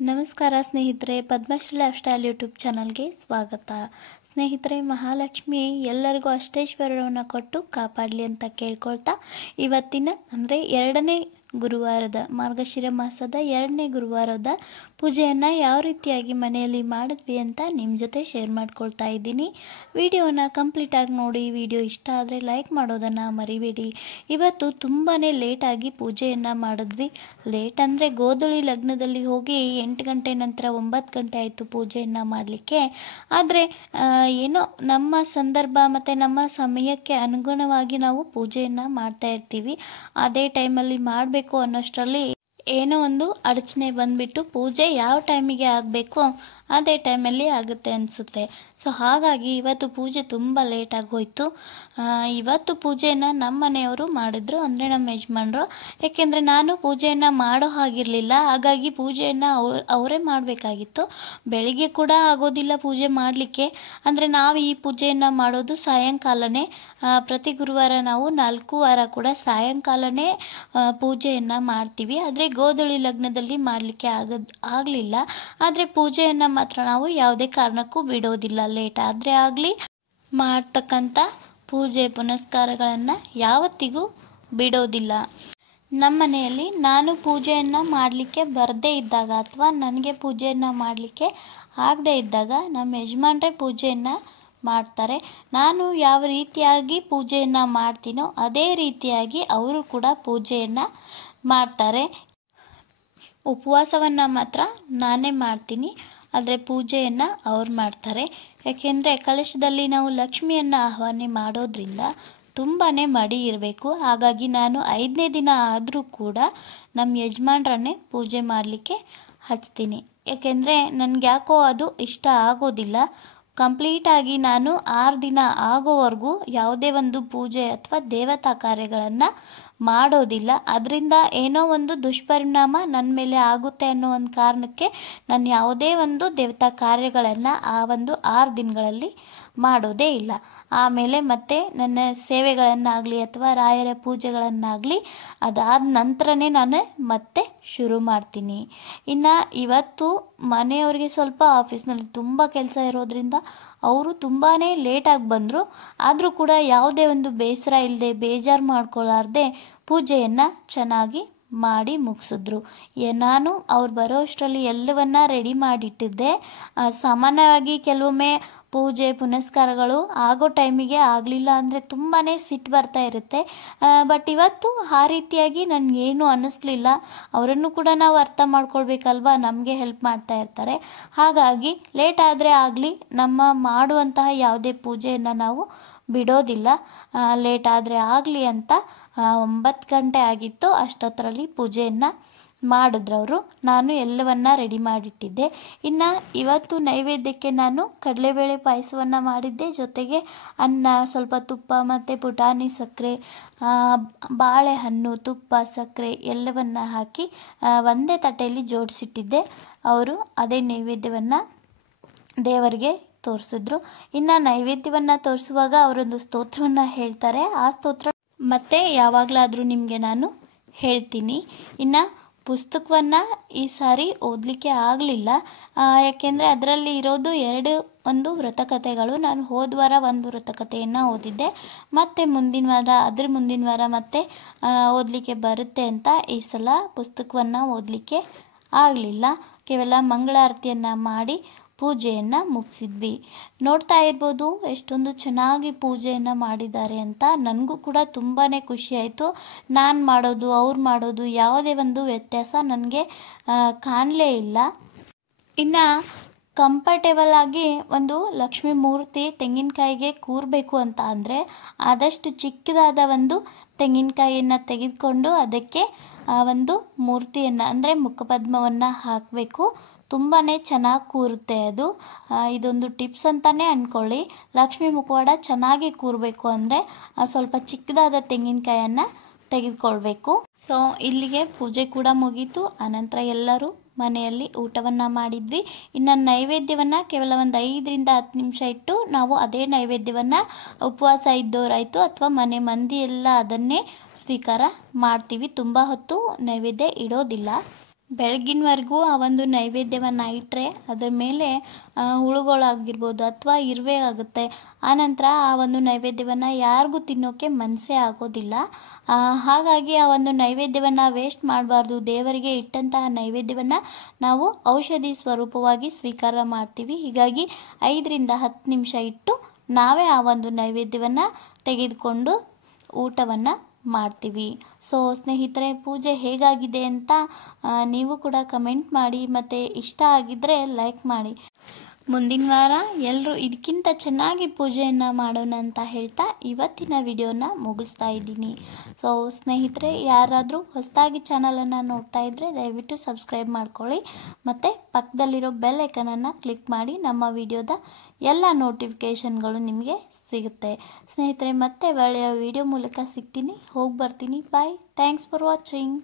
ನಮಸ್ಕಾರ ಸ್ನೇಹಿತರೆ, Padmashri life style YouTube ಚಾನಲ್ಗೆ ಸ್ವಾಗತ. ಸ್ನೇಹಿತರೆ, ಮಹಾಲಕ್ಷ್ಮಿ ಎಲ್ಲರಿಗೂ ಅಷ್ಟೈಶ್ವರ್ಯವನ್ನು ಕೊಟ್ಟು ಕಾಪಾಡಲಿ ಅಂತ ಕೇಳ್ಕೊಳ್ತಾ, ಇವತ್ತಿನ ಅಂದರೆ ಎರಡನೇ ಗುರುವಾರದ ಮಾರ್ಗಶಿರ ಮಾಸದ ಎರಡನೇ ಗುರುವಾರದ ಪೂಜೆಯನ್ನು ಯಾವ ರೀತಿಯಾಗಿ ಮನೆಯಲ್ಲಿ ಮಾಡಿದ್ವಿ ಅಂತ ನಿಮ್ಮ ಜೊತೆ ಶೇರ್ ಮಾಡ್ಕೊಳ್ತಾ ಇದ್ದೀನಿ. ವಿಡಿಯೋನ ಕಂಪ್ಲೀಟಾಗಿ ನೋಡಿ. ವಿಡಿಯೋ ಇಷ್ಟ ಆದರೆ ಲೈಕ್ ಮಾಡೋದನ್ನು ಮರಿಬೇಡಿ. ಇವತ್ತು ತುಂಬಾ ಲೇಟಾಗಿ ಪೂಜೆಯನ್ನು ಮಾಡಿದ್ವಿ. ಲೇಟ್ ಅಂದರೆ ಗೋಧೂಳಿ ಲಗ್ನದಲ್ಲಿ ಹೋಗಿ 8 ಗಂಟೆ ನಂತರ 9 ಗಂಟೆ ಆಯಿತು ಪೂಜೆಯನ್ನು ಮಾಡಲಿಕ್ಕೆ. ಆದರೆ ಏನೋ ನಮ್ಮ ಸಂದರ್ಭ ಮತ್ತು ನಮ್ಮ ಸಮಯಕ್ಕೆ ಅನುಗುಣವಾಗಿ ನಾವು ಪೂಜೆಯನ್ನು ಮಾಡ್ತಾ ಇರ್ತೀವಿ. ಅದೇ ಟೈಮಲ್ಲಿ ಮಾಡಬೇಕು ಅನ್ನೋಷ್ಟರಲ್ಲಿ ಏನೋ ಒಂದು ಅಡಚಣೆ ಬಂದುಬಿಟ್ಟು ಪೂಜೆ ಯಾವ ಟೈಮಿಗೆ ಆಗಬೇಕು ಅದೇ ಟೈಮಲ್ಲಿ ಆಗುತ್ತೆ ಅನಿಸುತ್ತೆ. ಸೊ ಹಾಗಾಗಿ ಇವತ್ತು ಪೂಜೆ ತುಂಬ ಲೇಟಾಗಿ ಹೋಯಿತು. ಇವತ್ತು ಪೂಜೆಯನ್ನು ನಮ್ಮ ಮನೆಯವರು ಮಾಡಿದ್ರು, ಅಂದರೆ ನಮ್ಮ ಯಜಮಾನರು. ಯಾಕೆಂದರೆ ನಾನು ಪೂಜೆಯನ್ನು ಮಾಡೋ ಹಾಗಿರಲಿಲ್ಲ, ಹಾಗಾಗಿ ಪೂಜೆಯನ್ನು ಅವರೇ ಮಾಡಬೇಕಾಗಿತ್ತು. ಬೆಳಿಗ್ಗೆ ಕೂಡ ಆಗೋದಿಲ್ಲ ಪೂಜೆ ಮಾಡಲಿಕ್ಕೆ. ಅಂದರೆ ನಾವು ಈ ಪೂಜೆಯನ್ನು ಮಾಡೋದು ಸಾಯಂಕಾಲನೇ. ಪ್ರತಿ ಗುರುವಾರ ನಾವು 4 ವಾರ ಕೂಡ ಸಾಯಂಕಾಲನೇ ಪೂಜೆಯನ್ನು ಮಾಡ್ತೀವಿ. ಆದರೆ ಗೋಧೂಳಿ ಲಗ್ನದಲ್ಲಿ ಮಾಡಲಿಕ್ಕೆ ಆಗಲಿಲ್ಲ. ಆದರೆ ಪೂಜೆಯನ್ನು ಮಾತ್ರ ನಾವು ಯಾವುದೇ ಕಾರಣಕ್ಕೂ ಬಿಡೋದಿಲ್ಲ. ಲೇಟ್ ಆದರೆ ಆಗಲಿ, ಮಾಡ್ತಕ್ಕಂಥ ಪೂಜೆ ಪುನಸ್ಕಾರಗಳನ್ನು ಯಾವತ್ತಿಗೂ ಬಿಡೋದಿಲ್ಲ. ನಮ್ಮ ಮನೆಯಲ್ಲಿ ನಾನು ಪೂಜೆಯನ್ನು ಮಾಡಲಿಕ್ಕೆ ಬರದೇ ಇದ್ದಾಗ ಅಥವಾ ನನಗೆ ಪೂಜೆಯನ್ನು ಮಾಡಲಿಕ್ಕೆ ಆಗದೇ ಇದ್ದಾಗ ನಮ್ಮ ಯಜಮಾನ್ರೇ ಪೂಜೆಯನ್ನು ಮಾಡ್ತಾರೆ. ನಾನು ಯಾವ ರೀತಿಯಾಗಿ ಪೂಜೆಯನ್ನು ಮಾಡ್ತೀನೋ ಅದೇ ರೀತಿಯಾಗಿ ಅವರು ಕೂಡ ಪೂಜೆಯನ್ನು ಮಾಡ್ತಾರೆ. ಉಪವಾಸವನ್ನು ಮಾತ್ರ ನಾನೇ ಮಾಡ್ತೀನಿ, ಆದರೆ ಪೂಜೆಯನ್ನು ಅವ್ರು ಮಾಡ್ತಾರೆ. ಯಾಕೆಂದರೆ ಕಲಶದಲ್ಲಿ ನಾವು ಲಕ್ಷ್ಮಿಯನ್ನು ಆಹ್ವಾನ ಮಾಡೋದ್ರಿಂದ ತುಂಬಾ ಮಡಿ ಇರಬೇಕು. ಹಾಗಾಗಿ ನಾನು 5ನೇ ದಿನ ಆದರೂ ಕೂಡ ನಮ್ಮ ಯಜಮಾನ್ರನ್ನೇ ಪೂಜೆ ಮಾಡಲಿಕ್ಕೆ ಹಚ್ತೀನಿ. ಯಾಕೆಂದರೆ ನನಗೆ ಯಾಕೋ ಅದು ಇಷ್ಟ ಆಗೋದಿಲ್ಲ. ಕಂಪ್ಲೀಟಾಗಿ ನಾನು 6 ದಿನ ಆಗೋವರೆಗೂ ಯಾವುದೇ ಒಂದು ಪೂಜೆ ಅಥವಾ ದೇವತಾ ಕಾರ್ಯಗಳನ್ನು ಮಾಡೋದಿಲ್ಲ. ಅದರಿಂದ ಏನೋ ಒಂದು ದುಷ್ಪರಿಣಾಮ ನನ್ನ ಮೇಲೆ ಆಗುತ್ತೆ ಅನ್ನೋ ಒಂದು ಕಾರಣಕ್ಕೆ ನಾನು ಯಾವುದೇ ಒಂದು ದೇವತಾ ಕಾರ್ಯಗಳನ್ನು ಆ ಒಂದು 6 ದಿನಗಳಲ್ಲಿ ಮಾಡೋದೇ ಇಲ್ಲ. ಆಮೇಲೆ ಮತ್ತೆ ನನ್ನ ಸೇವೆಗಳನ್ನಾಗಲಿ ಅಥವಾ ರಾಯರ ಪೂಜೆಗಳನ್ನಾಗಲಿ ಅದಾದ ನಂತರನೇ ನಾನು ಮತ್ತೆ ಶುರು ಮಾಡ್ತೀನಿ. ಇನ್ನು ಇವತ್ತು ಮನೆಯವರಿಗೆ ಸ್ವಲ್ಪ ಆಫೀಸ್ನಲ್ಲಿ ತುಂಬ ಕೆಲಸ ಇರೋದ್ರಿಂದ ಅವರು ತುಂಬಾ ಲೇಟಾಗಿ ಬಂದರು. ಆದರೂ ಕೂಡ ಯಾವುದೇ ಒಂದು ಬೇಸರ ಇಲ್ಲದೆ ಬೇಜಾರು ಮಾಡ್ಕೊಳ್ಳಾರ್ದೆ ಪೂಜೆಯನ್ನು ಚೆನ್ನಾಗಿ ಮಾಡಿ ಮುಗಿಸಿದ್ರು. ನಾನು ಅವ್ರು ಬರೋ ಅಷ್ಟರಲ್ಲಿ ಎಲ್ಲವನ್ನ ರೆಡಿ ಮಾಡಿಟ್ಟಿದ್ದೆ. ಸಾಮಾನ್ಯವಾಗಿ ಕೆಲವೊಮ್ಮೆ ಪೂಜೆ ಪುನಸ್ಕಾರಗಳು ಆಗೋ ಟೈಮಿಗೆ ಆಗಲಿಲ್ಲ ಅಂದರೆ ತುಂಬಾ ಸಿಟ್ಟು ಬರ್ತಾ ಇರುತ್ತೆ. ಬಟ್ ಇವತ್ತು ಆ ರೀತಿಯಾಗಿ ನನಗೇನು ಅನ್ನಿಸ್ಲಿಲ್ಲ. ಅವರನ್ನು ಕೂಡ ನಾವು ಅರ್ಥ ಮಾಡ್ಕೊಳ್ಬೇಕಲ್ವ, ನಮಗೆ ಹೆಲ್ಪ್ ಮಾಡ್ತಾ ಇರ್ತಾರೆ. ಹಾಗಾಗಿ ಲೇಟ್ ಆದರೆ ಆಗಲಿ, ನಮ್ಮ ಮಾಡುವಂತಹ ಯಾವುದೇ ಪೂಜೆಯನ್ನು ನಾವು ಬಿಡೋದಿಲ್ಲ. ಲೇಟ್ ಆದರೆ ಆಗಲಿ ಅಂತ 9 ಗಂಟೆ ಆಗಿತ್ತು. ಅಷ್ಟೊತ್ತರಲ್ಲಿ ಪೂಜೆಯನ್ನು ಮಾಡಿದ್ರವರು. ನಾನು ಎಲ್ಲವನ್ನ ರೆಡಿ ಮಾಡಿಟ್ಟಿದ್ದೆ. ಇನ್ನು ಇವತ್ತು ನೈವೇದ್ಯಕ್ಕೆ ನಾನು ಕಡಲೆಬೇಳೆ ಪಾಯಸವನ್ನು ಮಾಡಿದ್ದೆ. ಜೊತೆಗೆ ಅನ್ನ, ಸ್ವಲ್ಪ ತುಪ್ಪ ಮತ್ತು ಪುಟಾಣಿ ಸಕ್ಕರೆ, ಬಾಳೆಹಣ್ಣು, ತುಪ್ಪ, ಸಕ್ಕರೆ ಎಲ್ಲವನ್ನ ಹಾಕಿ ಒಂದೇ ತಟ್ಟೆಯಲ್ಲಿ ಜೋಡಿಸಿಟ್ಟಿದ್ದೆ. ಅವರು ಅದೇ ನೈವೇದ್ಯವನ್ನು ದೇವರಿಗೆ ತೋರಿಸಿದ್ರು. ಇನ್ನು ನೈವೇದ್ಯವನ್ನು ತೋರಿಸುವಾಗ ಅವರೊಂದು ಸ್ತೋತ್ರವನ್ನು ಹೇಳ್ತಾರೆ. ಆ ಸ್ತೋತ್ರ ಮತ್ತೆ ಯಾವಾಗಲಾದರೂ ನಿಮಗೆ ನಾನು ಹೇಳ್ತೀನಿ. ಇನ್ನು ಪುಸ್ತಕವನ್ನು ಈ ಸಾರಿ ಓದಲಿಕ್ಕೆ ಆಗಲಿಲ್ಲ. ಯಾಕೆಂದರೆ ಅದರಲ್ಲಿ ಇರೋದು ಒಂದು ವ್ರತಕಥೆಗಳು. ನಾನು ಹೋದ ವಾರ ಒಂದು ವ್ರತಕಥೆಯನ್ನು ಓದಿದ್ದೆ, ಮತ್ತು ಮುಂದಿನ ವಾರ ಮತ್ತೆ ಓದಲಿಕ್ಕೆ ಬರುತ್ತೆ ಅಂತ ಈ ಸಲ ಪುಸ್ತಕವನ್ನು ಓದಲಿಕ್ಕೆ ಆಗಲಿಲ್ಲ. ಕೇವಲ ಮಂಗಳಾರತಿಯನ್ನು ಮಾಡಿ ಪೂಜೆಯನ್ನು ಮುಗಿಸಿದ್ವಿ. ನೋಡ್ತಾ ಇರ್ಬೋದು ಎಷ್ಟೊಂದು ಚೆನ್ನಾಗಿ ಪೂಜೆಯನ್ನು ಮಾಡಿದ್ದಾರೆ ಅಂತ. ನನಗೂ ಕೂಡ ತುಂಬಾ ಖುಷಿ ಆಯಿತು. ನಾನು ಮಾಡೋದು ಅವ್ರು ಮಾಡೋದು ಯಾವುದೇ ಒಂದು ವ್ಯತ್ಯಾಸ ನನಗೆ ಕಾಣಲೇ ಇಲ್ಲ. ಇನ್ನು ಕಂಫರ್ಟೇಬಲ್ ಆಗಿ ಒಂದು ಲಕ್ಷ್ಮೀ ಮೂರ್ತಿ ತೆಂಗಿನಕಾಯಿಗೆ ಕೂರಬೇಕು ಅಂತ ಅಂದರೆ ಆದಷ್ಟು ಚಿಕ್ಕದಾದ ಒಂದು ತೆಂಗಿನಕಾಯಿಯನ್ನು ತೆಗೆದುಕೊಂಡು ಅದಕ್ಕೆ ಒಂದು ಮೂರ್ತಿಯನ್ನು ಅಂದರೆ ಮುಖಪದ್ಮವನ್ನು ಹಾಕಬೇಕು. ತುಂಬಾ ಚೆನ್ನಾಗಿ ಕೂರುತ್ತೆ ಅದು. ಇದೊಂದು ಟಿಪ್ಸ್ ಅಂತಲೇ ಅಂದ್ಕೊಳ್ಳಿ. ಲಕ್ಷ್ಮೀ ಮುಖವಾಡ ಚೆನ್ನಾಗಿ ಕೂರಬೇಕು ಅಂದರೆ ಸ್ವಲ್ಪ ಚಿಕ್ಕದಾದ ತೆಂಗಿನಕಾಯನ್ನು ತೆಗೆದುಕೊಳ್ಬೇಕು. ಸೊ ಇಲ್ಲಿಗೆ ಪೂಜೆ ಕೂಡ ಮುಗೀತು. ಆನಂತರ ಎಲ್ಲರೂ ಮನೆಯಲ್ಲಿ ಊಟವನ್ನು ಮಾಡಿದ್ವಿ. ಇನ್ನು ನೈವೇದ್ಯವನ್ನು ಕೇವಲ ಒಂದು 5 ರಿಂದ 10 ನಿಮಿಷ ಇಟ್ಟು ನಾವು ಅದೇ ನೈವೇದ್ಯವನ್ನು ಉಪವಾಸ ಇದ್ದವರಾಯಿತು ಅಥವಾ ಮನೆ ಮಂದಿ ಎಲ್ಲ ಅದನ್ನೇ ಸ್ವೀಕಾರ ಮಾಡ್ತೀವಿ. ತುಂಬ ಹೊತ್ತು ನೈವೇದ್ಯ ಇಡೋದಿಲ್ಲ. ಬೆಳಗ್ಗಿನವರೆಗೂ ಆ ಒಂದು ನೈವೇದ್ಯವನ್ನು ಇಟ್ಟರೆ ಅದರ ಮೇಲೆ ಹುಳುಗಳಾಗಿರ್ಬೋದು ಅಥವಾ ಇರುವೆ ಆಗುತ್ತೆ. ಆನಂತರ ಆ ಒಂದು ನೈವೇದ್ಯವನ್ನು ಯಾರಿಗೂ ತಿನ್ನೋಕ್ಕೆ ಮನಸ್ಸೇ ಆಗೋದಿಲ್ಲ. ಹಾಗಾಗಿ ಆ ಒಂದು ನೈವೇದ್ಯವನ್ನು ವೇಸ್ಟ್ ಮಾಡಬಾರ್ದು. ದೇವರಿಗೆ ಇಟ್ಟಂತಹ ನೈವೇದ್ಯವನ್ನು ನಾವು ಔಷಧಿ ಸ್ವರೂಪವಾಗಿ ಸ್ವೀಕಾರ ಮಾಡ್ತೀವಿ. ಹೀಗಾಗಿ 5ರಿಂದ 10 ನಿಮಿಷ ಇಟ್ಟು ನಾವೇ ಆ ಒಂದು ನೈವೇದ್ಯವನ್ನು ತೆಗೆದುಕೊಂಡು ಊಟವನ್ನು ಮಾಡ್ತೀವಿ. ಸೊ ಸ್ನೇಹಿತರೆ, ಪೂಜೆ ಹೇಗಾಗಿದೆ ಅಂತ ನೀವು ಕೂಡ ಕಮೆಂಟ್ ಮಾಡಿ, ಮತ್ತು ಇಷ್ಟ ಆಗಿದ್ದರೆ ಲೈಕ್ ಮಾಡಿ. ಮುಂದಿನ ವಾರ ಎಲ್ಲರೂ ಇದಕ್ಕಿಂತ ಚೆನ್ನಾಗಿ ಪೂಜೆಯನ್ನು ಮಾಡೋಣ ಅಂತ ಹೇಳ್ತಾ ಇವತ್ತಿನ ವಿಡಿಯೋನ ಮುಗಿಸ್ತಾ ಇದ್ದೀನಿ. ಸೊ ಸ್ನೇಹಿತರೆ, ಯಾರಾದರೂ ಹೊಸದಾಗಿ ಚಾನಲನ್ನು ನೋಡ್ತಾ ಇದ್ದರೆ ದಯವಿಟ್ಟು ಸಬ್ಸ್ಕ್ರೈಬ್ ಮಾಡ್ಕೊಳ್ಳಿ, ಮತ್ತು ಪಕ್ಕದಲ್ಲಿರೋ ಬೆಲ್ ಐಕನನ್ನು ಕ್ಲಿಕ್ ಮಾಡಿ. ನಮ್ಮ ವಿಡಿಯೋದ ಎಲ್ಲ ನೋಟಿಫಿಕೇಷನ್ಗಳು ನಿಮಗೆ ಸಿಗುತ್ತೆ. ಸ್ನೇಹಿತರೆ, ಮತ್ತೆ ಒಳ್ಳೆಯ ವಿಡಿಯೋ ಮೂಲಕ ಸಿಗ್ತೀನಿ. ಹೋಗಿ ಬರ್ತೀನಿ. ಬಾಯ್. Thanks for watching.